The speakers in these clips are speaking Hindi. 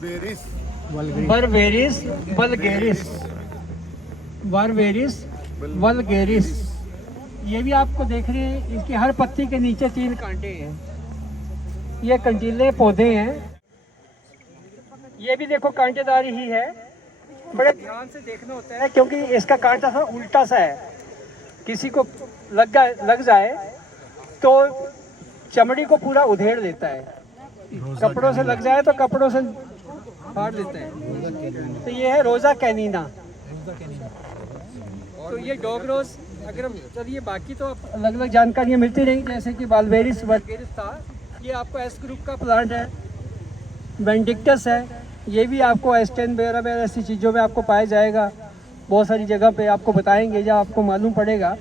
Berberis vulgaris, berberis vulgaris. ये भी आपको देख रहे हैं, इसकी हर पत्ती के नीचे 3 कांटे हैं। ये कंटीले पौधे हैं। ये भी देखो कांटेदार ही है, बड़े ध्यान से देखना होता है क्योंकि इसका कांटा सा उल्टा सा है। किसी को लग जाए तो चमड़ी को पूरा उधेड़ लेता है, कपड़ों से लग जाए तो कपड़ों से फाड़ देता है। तो ये है रोजा कैनिना। तो ये डॉग रोज, अगर हम चलिए बाकी तो अलग अलग जानकारियाँ मिलती रही, जैसे कि बाल्बेरिस वल्गेरिस था, ये आपको एस ग्रुप का प्लांट है। बेंडिक्टस है, ये भी आपको एस्टेन वगैरह ऐसी चीज़ों में आपको पाया जाएगा। बहुत सारी जगह पे आपको बताएंगे जब आपको मालूम पड़ेगा।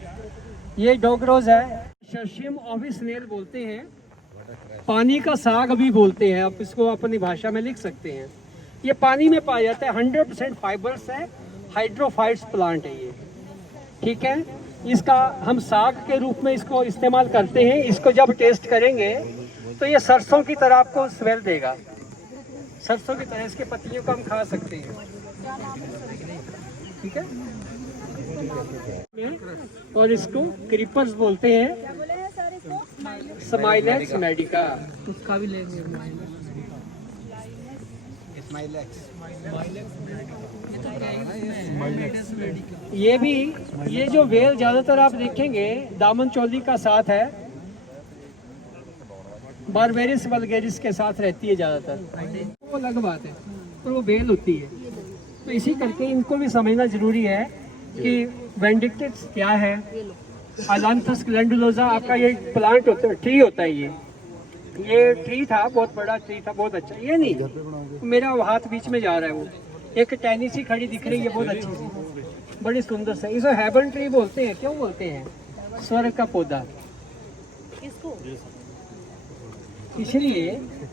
ये डॉग रोज है, शशियम ऑफिस नेल बोलते हैं, पानी का साग भी बोलते हैं, आप इसको अपनी भाषा में लिख सकते हैं। ये पानी में पाया जाता है, 100% फाइबर्स है, हाइड्रोफाइट्स प्लांट है ये, ठीक है। इसका हम साग के रूप में इसको इस्तेमाल करते हैं। इसको जब टेस्ट करेंगे तो ये सरसों की तरह आपको स्मेल देगा, सरसों की तरह। इसके पत्तियों को हम खा सकते हैं, ठीक है। और इसको क्रीपर्स बोलते हैं, स्माइलेक्स मेडिका, उसका भी लेंगे। ये भी, ये जो वेल ज्यादातर आप देखेंगे दामन चोली का साथ है, बार्बेरिस वल्गेरिस के साथ रहती है ज्यादातर, वो अलग बात है, पर वो वेल होती है। तो इसी करके इनको भी समझना जरूरी है कि बेंडिक्टस क्या है। अलांथस ग्लैंडुलोसा आपका ये प्लांट होता है, ट्री होता है। ये ट्री था, बहुत बड़ा ट्री था, बहुत अच्छा। ये नहीं, मेरा हाथ बीच में जा रहा है, वो एक टहनी सी खड़ी दिख रही है, बहुत अच्छी सी, बड़ी सुंदर सा। इसे हेवन ट्री बोलते हैं। क्यों बोलते हैं? स्वर्ग का पौधा इसलिए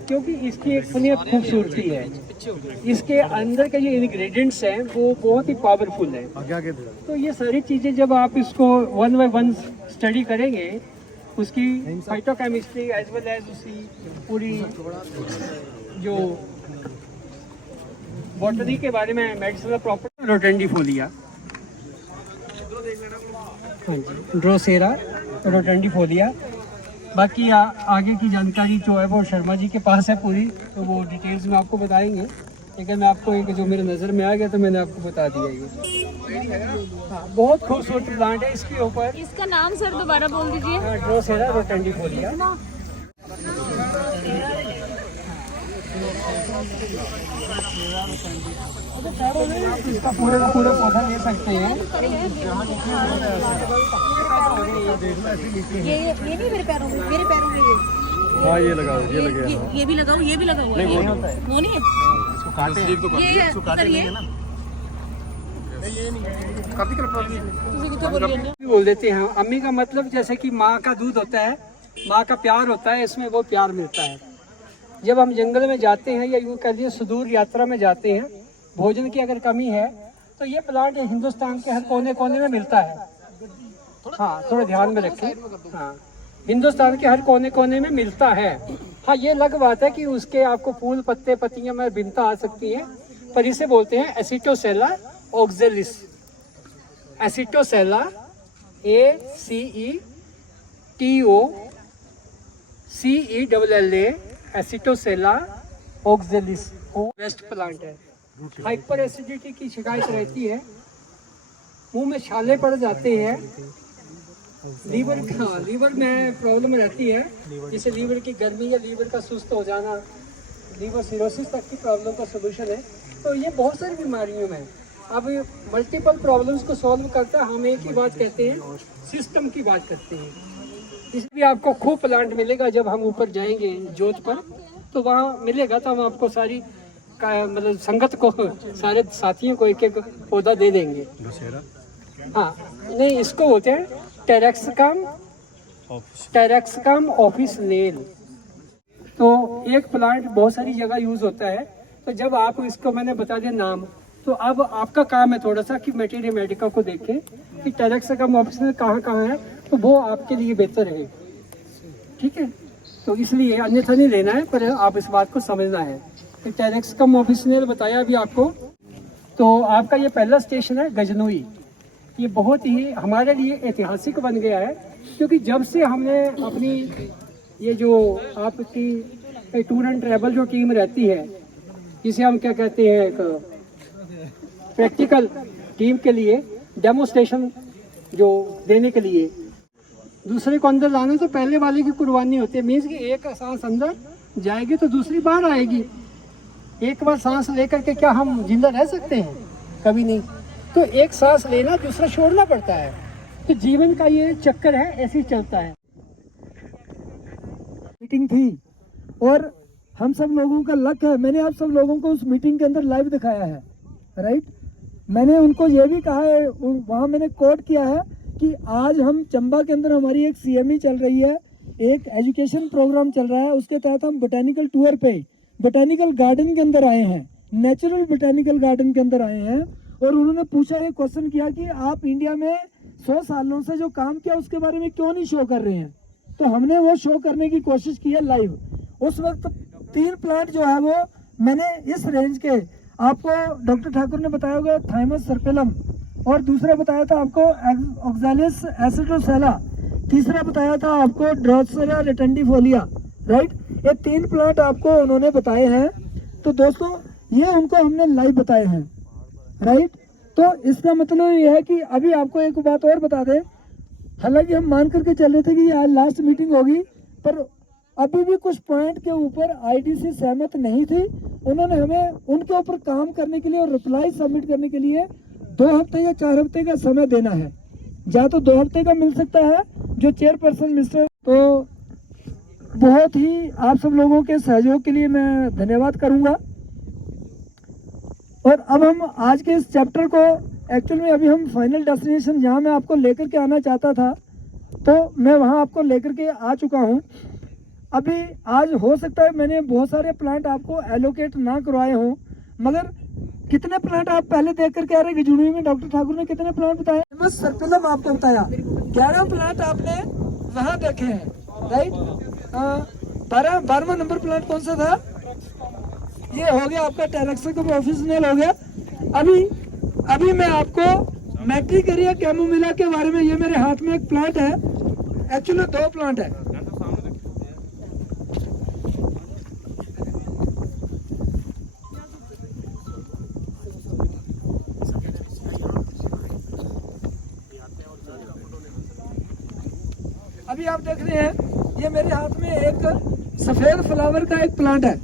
क्योंकि इसकी एक सुनिए खूबसूरती है, इसके अंदर के जो इंग्रेडिएंट्स हैं वो बहुत ही पावरफुल है। तो ये सारी चीज़ें जब आप इसको 1 बाय 1 स्टडी करेंगे, उसकी फाइटोकेमिस्ट्री एज वेल एज उसकी पूरी जो बॉटनी के बारे में, मेडिसिनल प्रॉपर्टी, रोटेंडिफोलिया, ड्रोसेरा रोटेंडिफोलिया। बाकी आगे की जानकारी जो है वो शर्मा जी के पास है पूरी, तो वो डिटेल्स में आपको बताएंगे। लेकिन मैं आपको एक जो मेरे नज़र में आ गया तो मैंने आपको बता दिया। ये हाँ, बहुत खूबसूरत प्लांट है। इसके ऊपर इसका नाम सर दोबारा बोल दीजिए। ड्रोसेरा रोटेंडिफोलिया। इसका पूरा का पूरा पौधा ले सकते हैं। ये नहीं मेरे पैरों में, मेरे पैरों में हाँ ये लगाओ, ये लगे। ये भी लगाओ, ये भी लगाओ। नहीं वो नहीं होता है, वो नहीं है, इसको काटे तो कर दिए, इसको काटे नहीं है ना, ये नहीं काफी कर प्रॉब्लम बोल देते हैं। अम्मी का मतलब जैसे कि माँ का दूध होता है, माँ का प्यार होता है, इसमें वो प्यार मिलता है। जब हम जंगल में जाते हैं या यूँ कह लीजिए सुदूर यात्रा में जाते हैं, भोजन की अगर कमी है तो ये प्लांट हिंदुस्तान के हर कोने कोने में मिलता है। हाँ, थोड़ा ध्यान में रखें। हाँ, हिंदुस्तान के हर कोने कोने में मिलता है। हाँ, ये अलग बात है कि उसके आपको फूल पत्ते पत्तियां में भिन्नता आ सकती है, पर इसे बोलते हैं acetosella oxalis. Acetosella ACETOCELLA acetosella oxalis best plant है। हाइपर एसिडिटी की शिकायत रहती है, मुंह में छाले पड़ जाते हैं, लीवर में प्रॉब्लम रहती है, जिसे लीवर की गर्मी या लीवर का सुस्त हो जाना, लीवर सिरोसिस तक की प्रॉब्लम का सोल्यूशन है। तो ये बहुत सारी बीमारियों में अब मल्टीपल प्रॉब्लम्स को सॉल्व करता है। हम एक ही बात कहते हैं, सिस्टम की बात करते हैं। इसलिए आपको खूब प्लांट मिलेगा। जब हम ऊपर जाएंगे जोत पर तो वहाँ मिलेगा, तो हम आपको सारी मतलब संगत को, सारे साथियों को एक एक पौधा दे देंगे। हाँ, नहीं, इसको बोलते हैं टेरेक्सकम ऑफिस नेल। तो एक प्लांट बहुत सारी जगह यूज होता है। तो जब आप इसको, मैंने बता दिया नाम, तो अब आपका काम है थोड़ा सा कि मटेरियल मेडिका को देखें कि टेरेक्सकम ऑफिस नेल कहाँ कहाँ है, तो वो आपके लिए बेहतर है, ठीक है। तो इसलिए अन्यथा नहीं लेना है, पर आप इस बात को समझना है। टेरेक्स का ऑफिशियल बताया अभी आपको। तो आपका ये पहला स्टेशन है गजनोई। ये बहुत ही हमारे लिए ऐतिहासिक बन गया है, क्योंकि जब से हमने अपनी ये जो आपकी टूर एंड ट्रैवल जो टीम रहती है, जिसे हम क्या कहते हैं, एक प्रैक्टिकल टीम के लिए डेमोस्ट्रेशन जो देने के लिए दूसरे को अंदर लाने से पहले वाले की कुर्बानी होती है। मीन्स कि एक सांस अंदर जाएगी तो दूसरी बाहर आएगी। एक बार सांस लेकर के क्या हम जिंदा रह सकते हैं? कभी नहीं। तो एक सांस लेना दूसरा छोड़ना पड़ता है। तो जीवन का ये चक्कर है, ऐसे ही चलता है। मीटिंग थी और हम सब लोगों का लक है, मैंने आप सब लोगों को उस मीटिंग के अंदर लाइव दिखाया है, राइट। मैंने उनको ये भी कहा है, वहाँ मैंने कोट किया है कि आज हम चंबा के अंदर हमारी एक CME चल रही है, एक एजुकेशन प्रोग्राम चल रहा है, उसके तहत हम बोटेनिकल टूर पे बोटेनिकल गार्डन के अंदर आए हैं, नेचुरल बोटेनिकल गार्डन के अंदर आए हैं। और उन्होंने पूछा, एक क्वेश्चन किया कि आप इंडिया में 100 सालों से जो काम किया उसके बारे में क्यों नहीं शो कर रहे हैं? तो हमने वो शो करने की कोशिश की है लाइव। उस वक्त 3 प्लांट जो है वो मैंने इस रेंज के, आपको डॉक्टर ठाकुर ने बताया होगा थाइमस सर्पेलम, और दूसरा बताया था आपको ऑक्सैलिस एसिडोसेला, तीसरा बताया था आपको ड्रोसोरा रेटेंडिफोलिया, राइट। ये 3 प्लांट आपको उन्होंने बताए हैं। तो दोस्तों ये उनको हमने लाइव बताए हैं, राइट। तो इसका मतलब ये है कि अभी आपको एक बात और बता दें, हालांकि हम मान करके चल रहे थे कि आज लास्ट मीटिंग होगी, पर अभी भी कुछ पॉइंट के ऊपर IDC सहमत नहीं थी। उन्होंने हमें उनके ऊपर काम करने के लिए और रिप्लाई सबमिट करने के लिए 2 हफ्ते या 4 हफ्ते का समय देना है। या तो 2 हफ्ते का मिल सकता है जो चेयरपर्सन मिस्टर। तो बहुत ही आप सब लोगों के सहयोग के लिए मैं धन्यवाद करूंगा। और अब हम आज के इस चैप्टर को एक्चुअल में अभी हम फाइनल डेस्टिनेशन जहां मैं आपको लेकर के आना चाहता था, तो मैं वहां आपको लेकर के आ चुका हूं। अभी आज हो सकता है मैंने बहुत सारे प्लांट आपको एलोकेट ना करवाए हों, मगर कितने प्लांट आप पहले देख करके आ रहे हैं? गजुड़ी में डॉक्टर ठाकुर ने कितने प्लांट बताए? बस सर्पिलम आपको बताया, 11 प्लांट आपने वहाँ देखे हैं, राइट। 12वां नंबर प्लांट कौन सा था? ये हो गया आपका टेरेक्सम ऑफिशियल हो गया। अभी मैं आपको मैट्रिकेरिया कैमोमिला के बारे में, ये मेरे हाथ में एक प्लांट है, एक्चुअली 2 प्लांट है। अभी आप देख रहे हैं ये मेरे हाथ में एक सफेद फ्लावर का एक प्लांट है,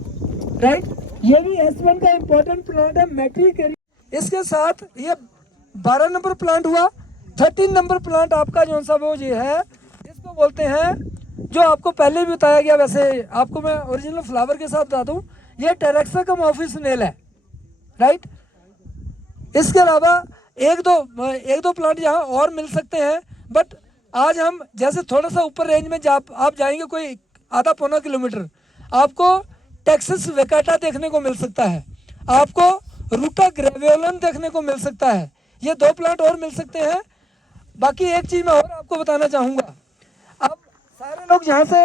राइट। ये भी S1 का इम्पोर्टेंट प्लांट है, मैट्रिकेरिया। इसके साथ ये 12 नंबर प्लांट हुआ। 13 नंबर प्लांट आपका जो सा वो ये है, इसको बोलते हैं, जो आपको पहले भी बताया गया, वैसे आपको मैं ओरिजिनल फ्लावर के साथ बता दूं, ये टेरेक्सम ऑफिशियल है, राइट। इसके अलावा एक दो प्लांट यहाँ और मिल सकते हैं, बट आज हम जैसे थोड़ा सा ऊपर रेंज में आप जाएंगे कोई आधा पौना किलोमीटर, आपको टेक्सास वेकाटा देखने को मिल सकता है, आपको रूटा ग्रेवियोलन देखने को मिल सकता है। ये 2 प्लांट और मिल सकते हैं। बाकी एक चीज मैं और आपको बताना चाहूंगा, अब सारे लोग यहाँ से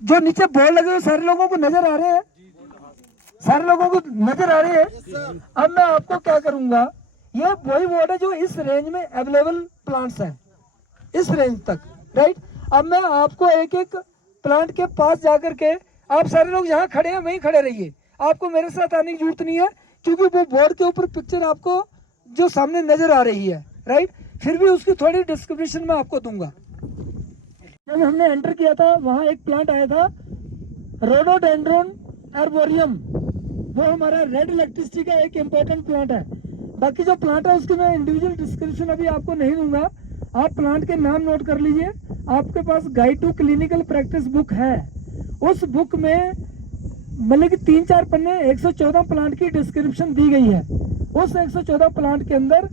जो नीचे बोर्ड लगे हुए सारे लोगों को नजर आ रहे हैं, सारे लोगों को नजर आ रहे हैं। अब मैं आपको क्या करूंगा, ये वही बोर्ड है जो इस रेंज में अवेलेबल प्लांट्स हैं, इस रेंज तक, राइट। अब मैं आपको एक एक प्लांट के पास जाकर के, आप सारे लोग जहाँ खड़े हैं वहीं खड़े रहिए, आपको मेरे साथ आने की जरूरत नहीं है, क्योंकि वो बोर्ड के ऊपर पिक्चर आपको जो सामने नजर आ रही है, राइट। फिर भी उसकी थोड़ी डिस्क्रिप्शन मैं आपको दूंगा। जब हमने एंटर किया था वहाँ एक प्लांट आया था रोडोडेंड्रोन आर्बोरियम, वो हमारा रेड इलेक्ट्रिसिटी का एक इम्पोर्टेंट प्लांट है। बाकी जो प्लांट है उसकी मैं इंडिविजुअल डिस्क्रिप्शन अभी आपको नहीं दूंगा, आप प्लांट के नाम नोट कर लीजिए। आपके पास guide to clinical practice book है, उस बुक में मतलब कि 3-4 पन्ने 114 प्लांट की डिस्क्रिप्शन दी गई है। उस 114 प्लांट के अंदर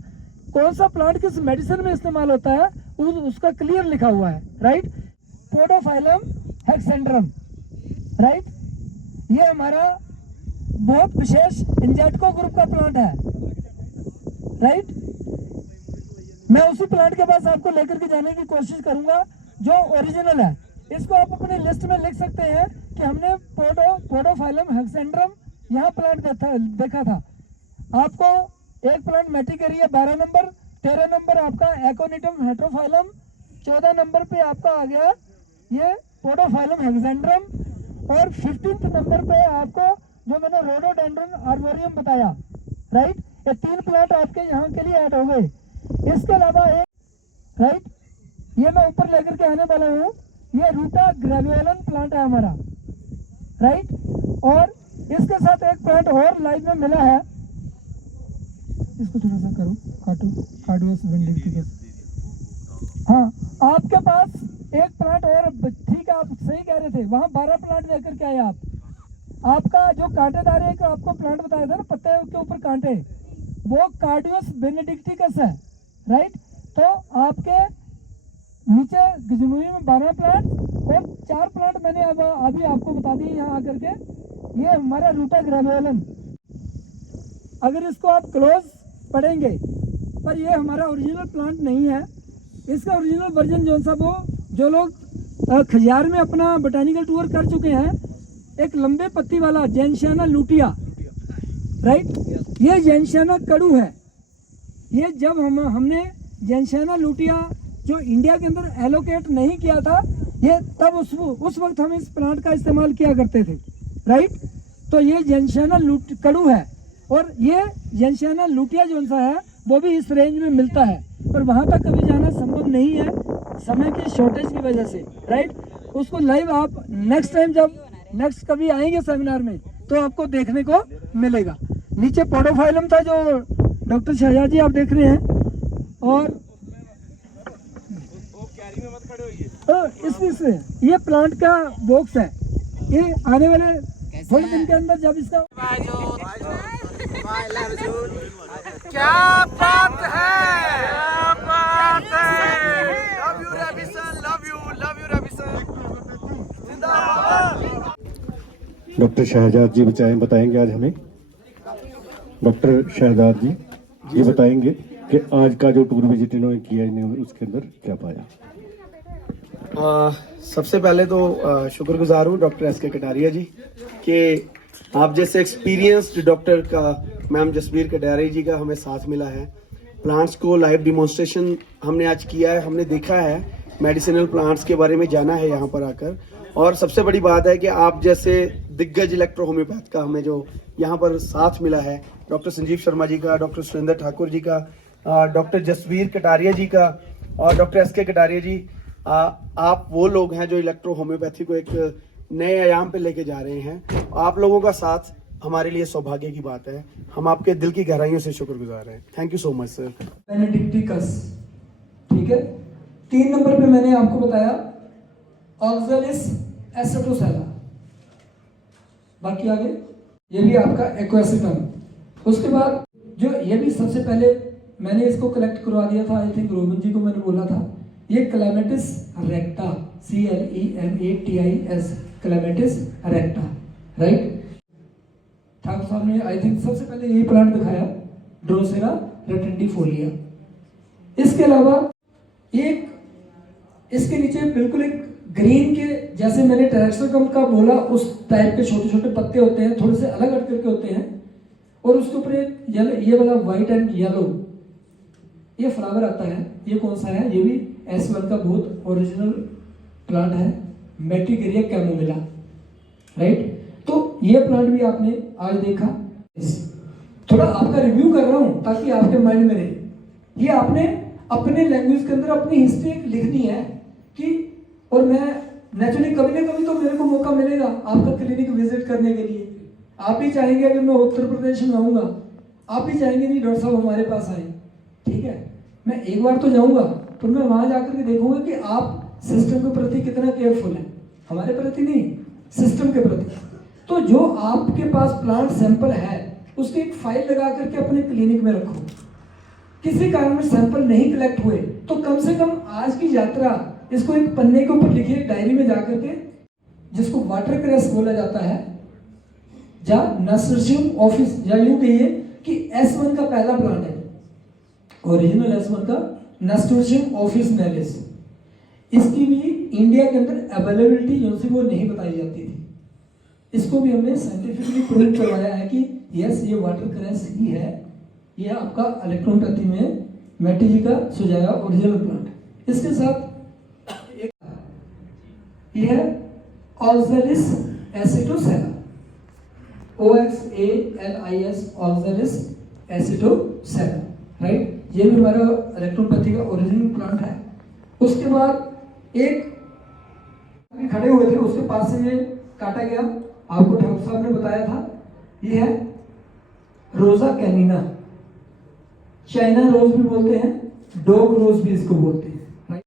कौन सा प्लांट किस मेडिसिन में इस्तेमाल होता है उसका क्लियर लिखा हुआ है, राइट। Podophyllum हेक्सेंड्रम, right. ये हमारा बहुत विशेष इंजेक्टो ग्रुप का प्लांट है, राइट। मैं उसी प्लांट के पास आपको लेकर के जाने की कोशिश करूंगा जो ओरिजिनल है। इसको आप अपनी लिस्ट में लिख सकते हैं कि हमने पोडोफाइलम हेक्सेंड्रम यहाँ प्लांट देखा था आपको। एक प्लांट मेटिकेरिया 12 नंबर, 13 नंबर आपका एकोनिटम हेट्रोफाइलम, 14 नंबर पे आपका आ गया ये पोडोफाइलम हेक्सेंड्रम, और 15th नंबर पे आपको जो मैंने रोडोडेंड्रन आर्बोरियम बताया, राइट। ये 3 प्लांट आपके यहाँ के लिए ऐड हो गए। इसके अलावा एक, राइट, ये मैं ऊपर लेकर के आने वाला हूँ, ये रूटा ग्रेवियोलन प्लांट है हमारा, राइट। और इसके साथ एक प्लांट और लाइव में मिला है, इसको थोड़ा सा करो, कार्डोस विंडिक्टिकस। हाँ, आपके पास एक प्लांट और, ठीक है, आप सही कह रहे थे, वहाँ 12 प्लांट लेकर के आए आप। आपका जो कांटेदार एक आपको प्लांट बताया था ना, पत्ते के ऊपर कांटे, वो कार्डियोस बेनेडिक्टिकस है, राइट। तो आपके नीचे गिजनुई में 12 प्लांट और 4 प्लांट मैंने अभी आपको बता दिए यहाँ आकर के। ये हमारा रूटा ग्रेवियोलन, अगर इसको आप क्लोज पढ़ेंगे, पर ये हमारा ओरिजिनल प्लांट नहीं है। इसका ओरिजिनल वर्जन जो सा, वो जो लोग खजियार में अपना बोटानिकल टूर कर चुके हैं, एक लंबे पत्ती वाला जेनशियाना लुटिया, राइट, ये जेनशियाना कड़ू है। ये जब हमने जेनशियाना लुटिया जो इंडिया के अंदर एलोकेट नहीं किया था, ये तब उस वक्त हम इस प्लांट का इस्तेमाल किया करते थे, राइट। तो ये जेनशियाना कड़ू है, और ये जेनशियाना लुटिया जो सा है वो भी इस रेंज में मिलता है, पर वहाँ तक कभी जाना संभव नहीं है समय की शॉर्टेज की वजह से, राइट। उसको लाइव आप नेक्स्ट टाइम जब नेक्स्ट कभी आएंगे सेमिनार में तो आपको देखने को मिलेगा। नीचे पोडोफाइलम था जो डॉक्टर शहजाद जी आप देख रहे हैं, और इसमें ये प्लांट का बॉक्स है। ये आने वाले थोड़े दिन के अंदर जब इसका क्या बात है, क्या बात है। Love you Ravi sir, love you Ravi sir, जिंदाबाद। डॉक्टर शहजाद जी बताएंगे आज हमें। डॉक्टर शहजाद जी ये बताएंगे कि आज का जो टूर विजिट इन्होंने किया, इन्होंने उसके अंदर क्या पाया। सबसे पहले तो शुक्रगुजार हूँ डॉक्टर एस के कटारिया जी कि आप जैसे एक्सपीरियंस्ड डॉक्टर का मैम जसबीर कटारिया जी का हमें साथ मिला है। प्लांट्स को लाइव डिमॉन्स्ट्रेशन हमने आज किया है, हमने देखा है, मेडिसिनल प्लांट्स के बारे में जाना है यहाँ पर आकर। और सबसे बड़ी बात है कि आप जैसे दिग्गज इलेक्ट्रो होम्योपैथ का हमें जो यहाँ पर साथ मिला है, डॉक्टर संजीव शर्मा जी का, डॉक्टर सुरेंद्र ठाकुर जी का, डॉक्टर जसबीर कटारिया जी का और डॉक्टर एस के कटारिया जी, आप वो लोग हैं जो इलेक्ट्रो होम्योपैथी को एक नए आयाम पे लेके जा रहे हैं। आप लोगों का साथ हमारे लिए सौभाग्य की बात है। हम आपके दिल की गहराइयों से शुक्रगुजार हैं। Thank you so much sir. बेनेडिक्टिकस, ठीक है। 3 नंबर पे मैंने आपको बताया ऑक्सैलिस एसिटोसेला, बाकी आगे ये भी आपका एक्वासिटम। उसके बाद जो ये भी सबसे पहले मैंने इसको कलेक्ट करवा दिया था, आई थिंक रोबिन जी को मैंने बोला था, ये clematis रेक्टा, CLEMATIS, clematis रेक्टा, right. Thakur साहब ने आई थिंक सबसे पहले यही प्लांट दिखाया, ड्रोसेरा रेटेंडिफोलिया। इसके अलावा एक इसके नीचे बिल्कुल एक ग्रीन के जैसे मैंने टेरेक्सोकम का बोला उस टाइप के छोटे छोटे पत्ते होते हैं, थोड़े से अलग हट करके होते हैं, और उसके ऊपर एक ये वाला व्हाइट एंड येलो ये फ्लावर आता है। ये कौन सा है? ये भी S1 का बहुत ओरिजिनल प्लांट है, मेटिकेरिया कैमोमिला, राइट। तो ये प्लांट भी आपने आज देखा। थोड़ा आपका रिव्यू कर रहा हूं ताकि आपके माइंड में रहे। ये आपने अपने लैंग्वेज के अंदर अपनी हिस्ट्री लिखनी है कि, और मैं नेचुरली कभी ना कभी तो मेरे को मौका मिलेगा आपका क्लिनिक विजिट करने के लिए। आप भी चाहेंगे अगर मैं उत्तर प्रदेश में आऊँगा, आप भी चाहेंगे नहीं डॉक्टर साहब हमारे पास आए, ठीक है। मैं एक बार तो जाऊँगा, पर मैं वहाँ जाकर के देखूंगा कि आप सिस्टम के प्रति कितना केयरफुल है, हमारे प्रति नहीं, सिस्टम के प्रति। तो जो आपके पास प्लांट सैंपल है उसकी एक फाइल लगा करके अपने क्लिनिक में रखो। किसी कारण में सैंपल नहीं कलेक्ट हुए तो कम से कम आज की यात्रा इसको एक पन्ने के ऊपर लिखिए, डायरी में जाकर के, जिसको वाटर क्रेस बोला जाता है, या नर्सरी ऑफिस, या यूं कहिए कि S1 का पहला प्लांट है, ओरिजिनल S1 का नर्सरी ऑफिस मेलिस। इसकी भी इंडिया के अंदर अवेलेबिलिटी जो सी वो नहीं बताई जाती थी, इसको भी हमने साइंटिफिकली प्रूव करवाया है कि यस ये वाटर क्रैस ही है। ये आपका इलेक्ट्रोनोपैथी में मैटी जी का सुझाया ओरिजिनल प्लांट। इसके साथ एक ये है ऑक्सैलिस एसिटोसेरा, OXALIS ऑक्सैलिस एसिटोसेरा, राइट। ये भी हमारा इलेक्ट्रोपैथी का ओरिजिनल प्लांट है। उसके बाद एक खड़े हुए थे, उसके पास से ये काटा गया, आपको डॉक्टर साहब ने बताया था। ये है रोजा कैनिना, चाइना रोज भी बोलते हैं, डॉग रोज भी इसको बोलते हैं।